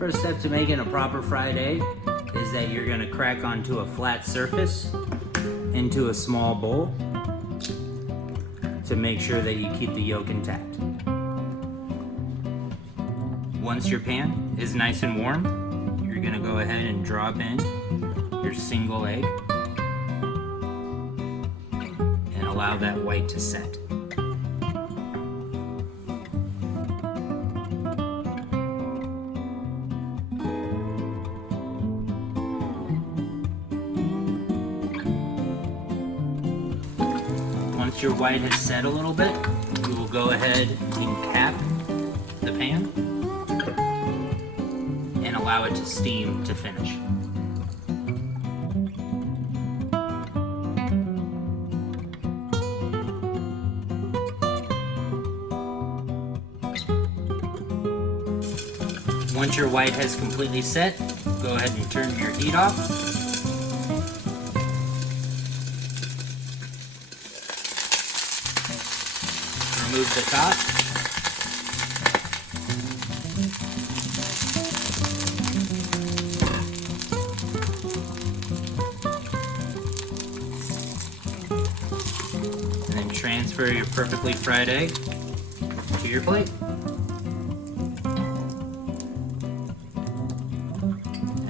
First step to making a proper fried egg is that you're gonna crack onto a flat surface into a small bowl to make sure that you keep the yolk intact. Once your pan is nice and warm, you're gonna go ahead and drop in your single egg and allow that white to set. Once your white has set a little bit, you will go ahead and cap the pan and allow it to steam to finish. Once your white has completely set, go ahead and turn your heat off. Remove the top. And then transfer your perfectly fried egg to your plate.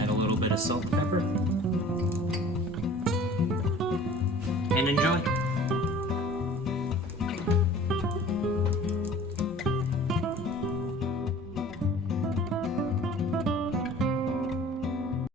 Add a little bit of salt and pepper. And enjoy.